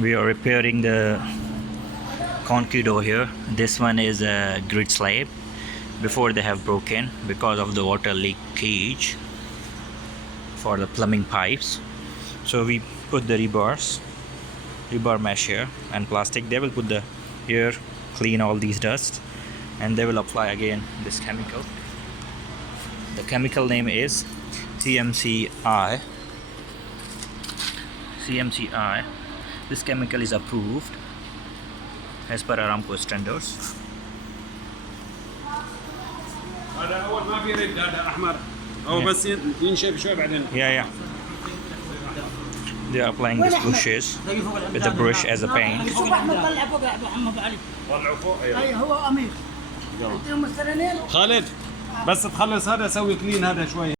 We are repairing the concrete over here. This one is a grid slab. Before they have broken because of the water leakage for the plumbing pipes. So we put the rebar mesh here and plastic. They will put the here, clean all these dust, and they will apply again this chemical. The chemical name is CMCI. This chemical is approved as per Aramco standards. هذا أول ما بيرد هذا أحمر أو بس ينشف شوي بعدين. Yeah. They are applying these bushes with the brush as a paint. خالد بس تخلص هذا سوي كلين هذا شوي.